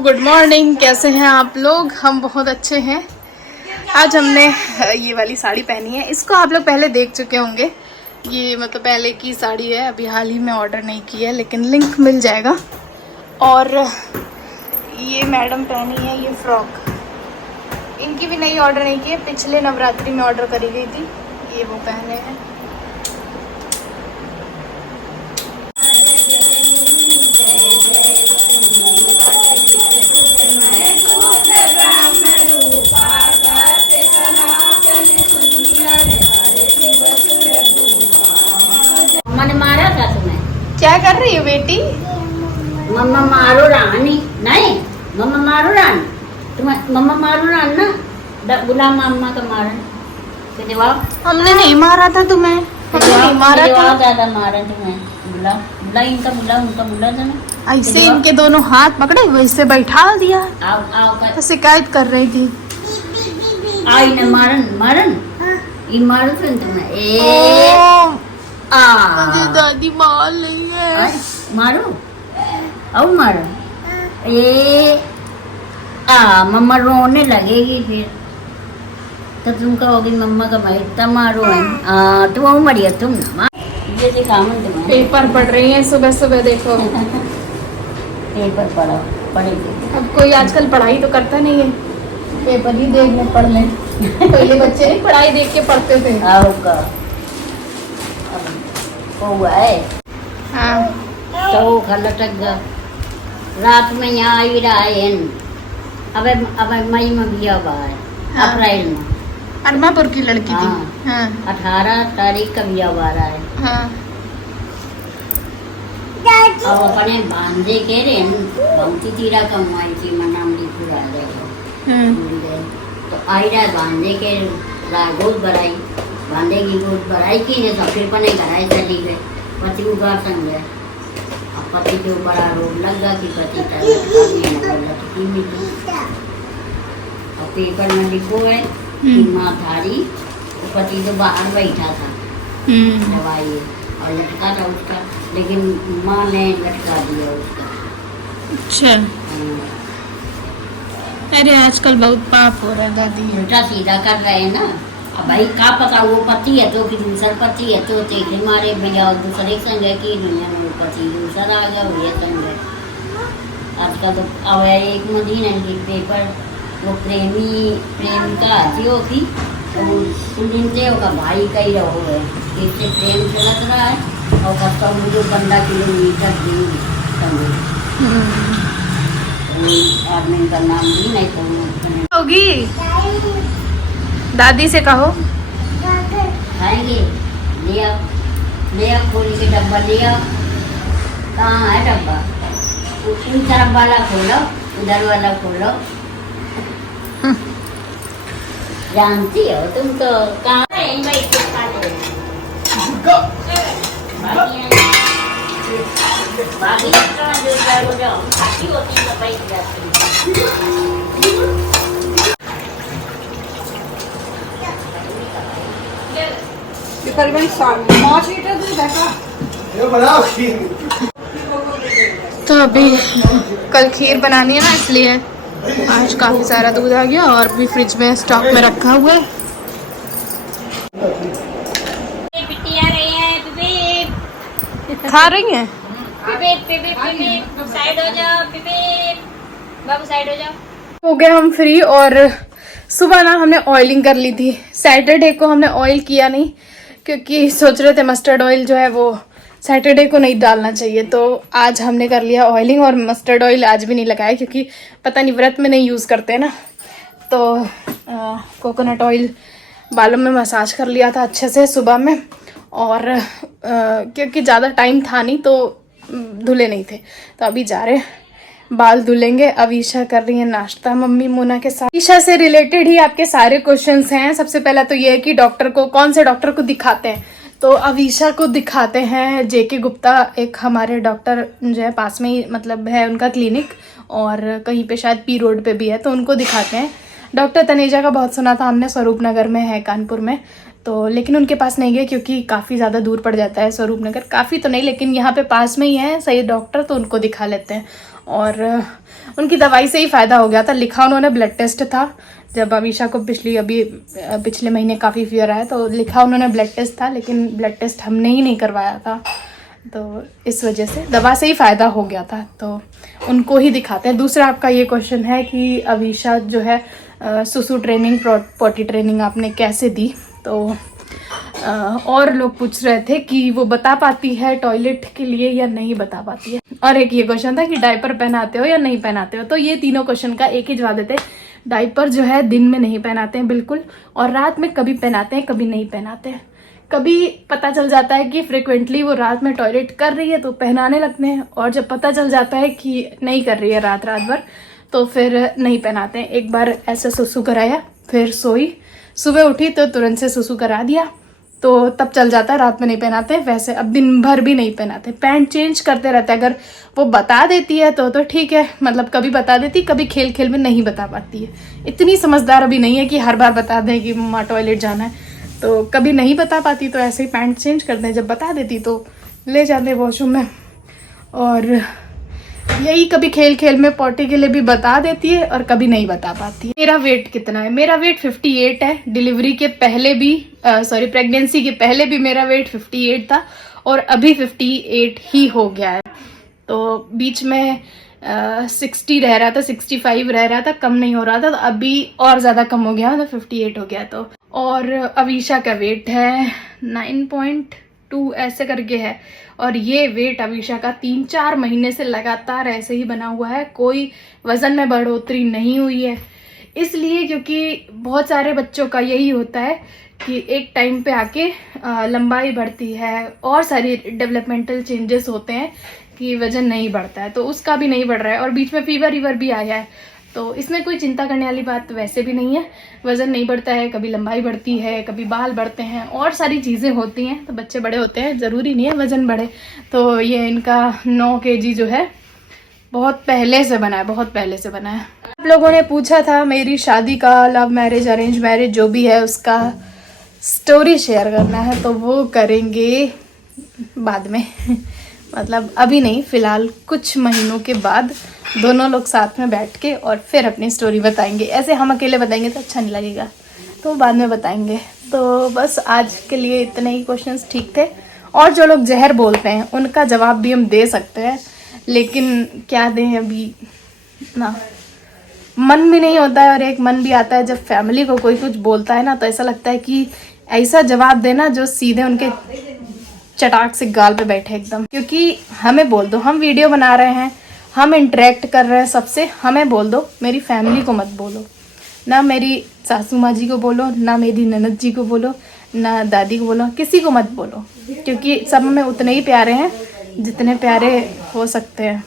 Good morning. कैसे हैं आप लोग? हम बहुत अच्छे हैं। आज हमने ये वाली साड़ी पहनी है। इसको आप लोग पहले देख चुके होंगे। ये मतलब पहले की साड़ी है, अभी हाल ही में ऑर्डर नहीं की है, लेकिन लिंक मिल जाएगा। और ये मैडम पहनी है ये फ्रॉक, इनकी भी नई ऑर्डर नहीं की है, पिछले नवरात्रि में ऑर्डर करी गई थी। ये वो पहने हैं। मैंने मारा था तुम्हें। क्या कर रही हो बेटी? मम्मा मारो रानी। नहीं, मम्मा मारो रानी। तुम्हें मम्मा मारो रानी ना, बुला मम्मा का मारन के जवाब। हमने नहीं मारा था तुम्हें, हमने नहीं मारा था। ज्यादा मारा तुम्हें। बुला बुला इनका, बुला उनका, बुला जाना। ऐसे इनके दोनों हाथ पकड़े वैसे बैठा दिया। आओ आओ तो शिकायत कर रही थी। आई न मारन मारन ये मारो फिर तुम्हें। ए मुझे दादी मार रही है। मारो आओ मारो। ए मम्मा रोने लगेगी फिर तो तुम कहोगी मम्मा का मैं इतना मारो है। तुम आओ मरिया, तुम ना ये दिखावन तुम्हें। पेपर पढ़ रही हैं सुबह सुबह, देखो। पेपर पढ़ो, पढ़ेगी। अब कोई आजकल पढ़ाई तो करता नहीं है, पेपर ही देख ले पढ़ ले। पहले बच्चे नहीं पढ़ाई देख के पढ़ते थे। आओ का हुआ है। हाँ। तो लटक गया रात में यहाँ आई रहा है। अब मई में भी अब है। हाँ। अप्रैल में अरमापुर की लड़की थी। हाँ। 18 तारीख का भी अब आ रहा है। हाँ। अब अपने बांधे के रे बहुती तीरा कमाई थी मनामली पूरा देखो। तो आई रहा बांधे के गोद भराई, बांधे की गोद भराई की ने तो फिर पने घराई चली गए। पति उगा संग गए। अब पति के ऊपर आरोप लग गया कि पति और पेपर में लिखो है कि माँ थारी पति तो बाहर बैठा था दवाई और लटका था उसका, लेकिन माँ ने लटका दिया उसका। अच्छा। अरे आजकल बहुत पाप हो रहा है दादी। उल्टा सीधा कर रहे हैं ना। अब भाई का पता वो पति है तो कि दूसरा पति है तो देखे मारे भैया दूसरे संग है कि दुनिया में वो पति दूसरा आ गया वो संग है। आजकल तो अब एक महीने की पेपर वो प्रेमिका आती होगी तो सुनते होगा भाई कही रहो है इससे प्रेम चलत रहा है और कसम मुझे 15 किलोमीटर दूर आदमी का नाम भी नहीं तो होगी। दादी से कहो खाएंगे। लिया खोल के डब्बा लिया। कहाँ है डब्बा? उन तरफ वाला खोलो, उधर वाला खोलो। जानती हो तुम तो कहाँ तो अभी कल खीर बनानी है ना, इसलिए आज काफी सारा दूध आ गया और भी फ्रिज में स्टॉक में रखा हुआ है। खा रही हैं? साइड हो जाओ बाबू, साइड हो जाओ। हो गए हम फ्री। और सुबह ना हमने ऑयलिंग कर ली थी। सैटरडे को हमने ऑयल किया नहीं क्योंकि सोच रहे थे मस्टर्ड ऑयल जो है वो सैटरडे को नहीं डालना चाहिए, तो आज हमने कर लिया ऑयलिंग। और मस्टर्ड ऑयल आज भी नहीं लगाया क्योंकि पता नहीं व्रत में नहीं यूज़ करते ना, तो कोकोनट ऑयल बालों में मसाज कर लिया था अच्छे से सुबह में। और क्योंकि ज़्यादा टाइम था नहीं तो धुले नहीं थे, तो अभी जा रहे बाल धुलेंगे। अवीशा कर रही है नाश्ता मम्मी मोना के साथ। अवीशा से रिलेटेड ही आपके सारे क्वेश्चंस हैं। सबसे पहला तो ये है कि डॉक्टर को, कौन से डॉक्टर को दिखाते हैं, तो अवीशा को दिखाते हैं जेके गुप्ता। एक हमारे डॉक्टर जो है पास में ही मतलब है उनका क्लिनिक, और कहीं पे शायद पी रोड पे भी है, तो उनको दिखाते हैं। डॉक्टर तनेजा का बहुत सुना था हमने, स्वरूप नगर में है कानपुर में, तो लेकिन उनके पास नहीं गए क्योंकि काफ़ी ज़्यादा दूर पड़ जाता है स्वरूप नगर। काफ़ी तो नहीं लेकिन यहाँ पे पास में ही है सही डॉक्टर, तो उनको दिखा लेते हैं। और उनकी दवाई से ही फ़ायदा हो गया था। लिखा उन्होंने ब्लड टेस्ट था, जब अवीशा को पिछले महीने काफ़ी फीवर आया तो लिखा उन्होंने ब्लड टेस्ट था, लेकिन ब्लड टेस्ट हमने ही नहीं करवाया था, तो इस वजह से दवा से ही फ़ायदा हो गया था, तो उनको ही दिखाते हैं। दूसरा आपका ये क्वेश्चन है कि अवीशा जो है सुसु ट्रेनिंग पॉटी ट्रेनिंग आपने कैसे दी, तो और लोग पूछ रहे थे कि वो बता पाती है टॉयलेट के लिए या नहीं बता पाती है, और एक ये क्वेश्चन था कि डायपर पहनाते हो या नहीं पहनाते हो। तो ये तीनों क्वेश्चन का एक ही जवाब देते हैं, डायपर जो है दिन में नहीं पहनाते हैं बिल्कुल, और रात में कभी पहनाते हैं कभी नहीं पहनाते हैं। कभी पता चल जाता है कि फ्रिक्वेंटली वो रात में टॉयलेट कर रही है तो पहनाने लगते हैं, और जब पता चल जाता है कि नहीं कर रही है रात भर तो फिर नहीं पहनाते हैं। एक बार ऐसे सुसु कराया, फिर सोई, सुबह उठी तो तुरंत से सुसु करा दिया, तो तब चल जाता है, रात में नहीं पहनाते। वैसे अब दिन भर भी नहीं पहनाते, पैंट चेंज करते रहते हैं। अगर वो बता देती है तो ठीक है, मतलब कभी बता देती, कभी खेल खेल में नहीं बता पाती है। इतनी समझदार अभी नहीं है कि हर बार बता दें कि मम्मा टॉयलेट जाना है, तो कभी नहीं बता पाती तो ऐसे ही पैंट चेंज करते हैं। जब बता देती तो ले जाते वॉशरूम में, और यही कभी खेल खेल में पॉटी के लिए भी बता देती है और कभी नहीं बता पाती है। मेरा वेट कितना है? मेरा वेट 58 है। डिलीवरी के पहले भी प्रेगनेंसी के पहले भी मेरा वेट 58 था, और अभी 58 ही हो गया है। तो बीच में 60 रह रहा था, 65 रह रहा था, कम नहीं हो रहा था, तो अभी और ज़्यादा कम हो गया, तो 58 हो गया। तो और अवीशा का वेट है 9.2 ऐसे करके है, और ये वेट अवीशा का 3-4 महीने से लगातार ऐसे ही बना हुआ है, कोई वज़न में बढ़ोतरी नहीं हुई है। इसलिए क्योंकि बहुत सारे बच्चों का यही होता है कि एक टाइम पे आके लंबाई बढ़ती है और सारी डेवलपमेंटल चेंजेस होते हैं कि वज़न नहीं बढ़ता है, तो उसका भी नहीं बढ़ रहा है, और बीच में फीवर भी आया है, तो इसमें कोई चिंता करने वाली बात वैसे भी नहीं है। वज़न नहीं बढ़ता है, कभी लंबाई बढ़ती है, कभी बाल बढ़ते हैं, और सारी चीज़ें होती हैं, तो बच्चे बड़े होते हैं, ज़रूरी नहीं है वज़न बढ़े। तो ये इनका 9 kg जो है बहुत पहले से बना है, बहुत पहले से बना है। आप लोगों ने पूछा था मेरी शादी का, लव मैरिज अरेंज मैरिज जो भी है उसका स्टोरी शेयर करना है, तो वो करेंगे बाद में मतलब अभी नहीं, फ़िलहाल कुछ महीनों के बाद दोनों लोग साथ में बैठ के और फिर अपनी स्टोरी बताएंगे। ऐसे हम अकेले बताएंगे तो अच्छा नहीं लगेगा, तो बाद में बताएंगे। तो बस आज के लिए इतने ही क्वेश्चंस ठीक थे, और जो लोग जहर बोलते हैं उनका जवाब भी हम दे सकते हैं, लेकिन क्या दें अभी ना, मन भी नहीं होता है, और एक मन भी आता है जब फैमिली को कोई कुछ बोलता है ना, तो ऐसा लगता है कि ऐसा जवाब देना जो सीधे उनके चटाक से गाल पे बैठे एकदम। क्योंकि हमें बोल दो, हम वीडियो बना रहे हैं, हम इंटरेक्ट कर रहे हैं सबसे, हमें बोल दो, मेरी फैमिली को मत बोलो, ना मेरी सासू माँ जी को बोलो, ना मेरी ननद जी को बोलो, ना दादी को बोलो, किसी को मत बोलो, क्योंकि सब में उतने ही प्यारे हैं जितने प्यारे हो सकते हैं,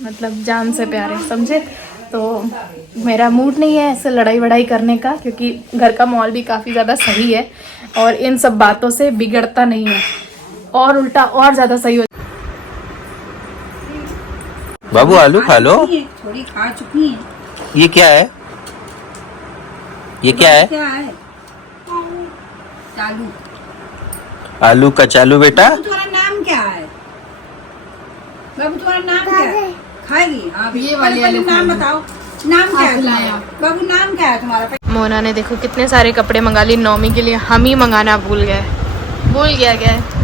मतलब जान से प्यारे, समझे। तो मेरा मूड नहीं है ऐसे लड़ाई वड़ाई करने का, क्योंकि घर का माहौल भी काफ़ी ज़्यादा सही है, और इन सब बातों से बिगड़ता नहीं है, और उल्टा और ज़्यादा सही हो। बाबू आलू खा लो। थोड़ी खा चुकी है। ये क्या है? ये क्या है? क्या है? चालू। आलू कचालू बेटा। बाबू तुम्हारा नाम क्या है? बाबू तुम्हारा नाम क्या है? खाएगी? हाँ ये वाली आलू नाम बताओ। नाम क्या है? बाबू नाम क्या है तुम्हारा? मोना ने देखो कितने सारे कपड़े मंगा लिए नौमी के लिए, हम ही मंगाना भूल गया क्या है।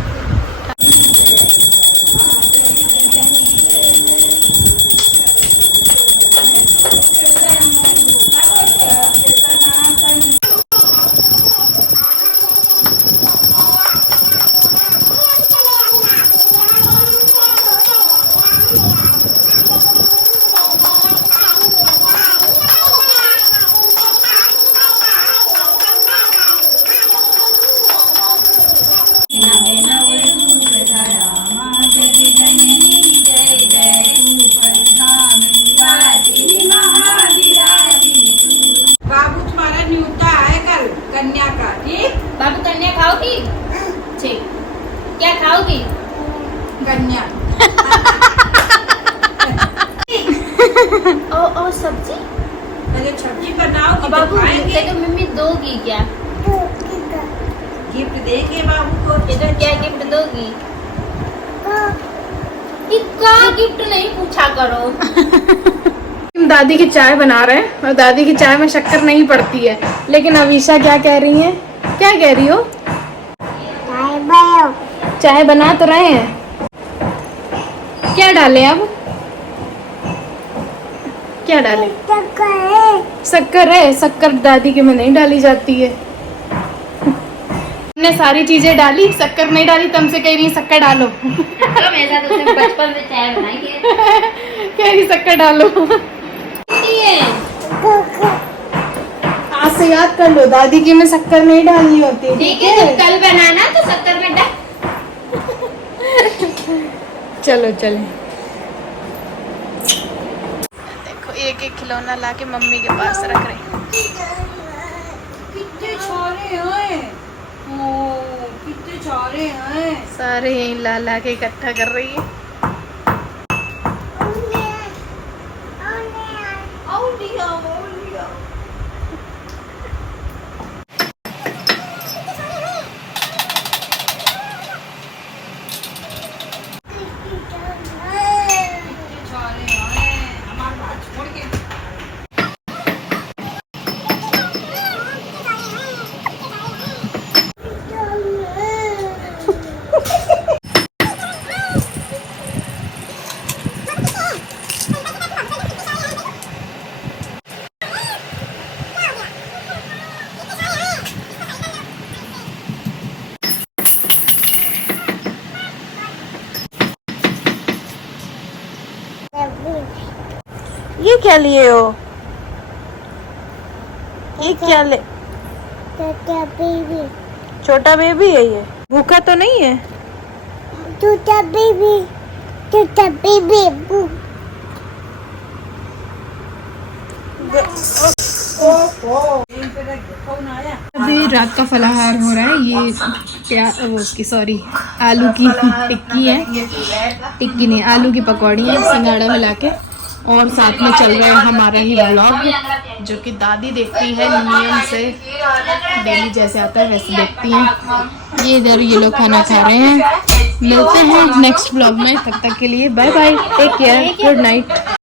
बाबू कन्या खाओगी? ठीक, क्या खाओगी? कन्या। और सब्जी? अरे सब्जी बनाओ बाबू तो मम्मी दोगी क्या? गिफ्ट देंगे बाबू को। इधर क्या गिफ्ट दोगी? इतना गिफ्ट नहीं पूछा करो। दादी की चाय बना रहे हैं और दादी की चाय में शक्कर नहीं पड़ती है। लेकिन अवीशा क्या कह रही है? क्या कह रही हो? चाय बना तो रहे हैं। क्या डालें अब? क्या डालें? शक्कर है। शक्कर दादी के में नहीं डाली जाती है। हमने सारी चीजें डाली, शक्कर नहीं डाली। तुमसे कह रही शक्कर डालो। मेरा तो सिर्फ बचपन में चाय बनाई है। कह रही शक्कर डालो। आज से याद कर लो, दादी की में शक्कर नहीं डालनी होती। ठीक है, जब कल बनाना तो 70 में डाल। चलो चलो। देखो एक एक खिलौना लाके मम्मी के पास रख रहे हैं। कितने छोरे हैं, ओ कितने छोरे हैं। सारे यहीं ला ला के इकट्ठा कर रही है। ये क्या लिए हो? ये क्या ले? छोटा बेबी है ये। भूखा तो नहीं है? छोटा बेबी अभी रात का फलाहार हो रहा है। ये सॉरी आलू की टिक्की है। टिक्की नहीं, आलू की पकौड़ी है सिंगाड़ा मिला के। और साथ में चल रहा है हमारा ही व्लॉग, जो कि दादी देखती है नियम से। डेली जैसे आता है वैसे देखती हैं। ये इधर ये लोग खाना खा रहे हैं। मिलते हैं नेक्स्ट व्लॉग में, तब तक के लिए bye bye, take care, good night.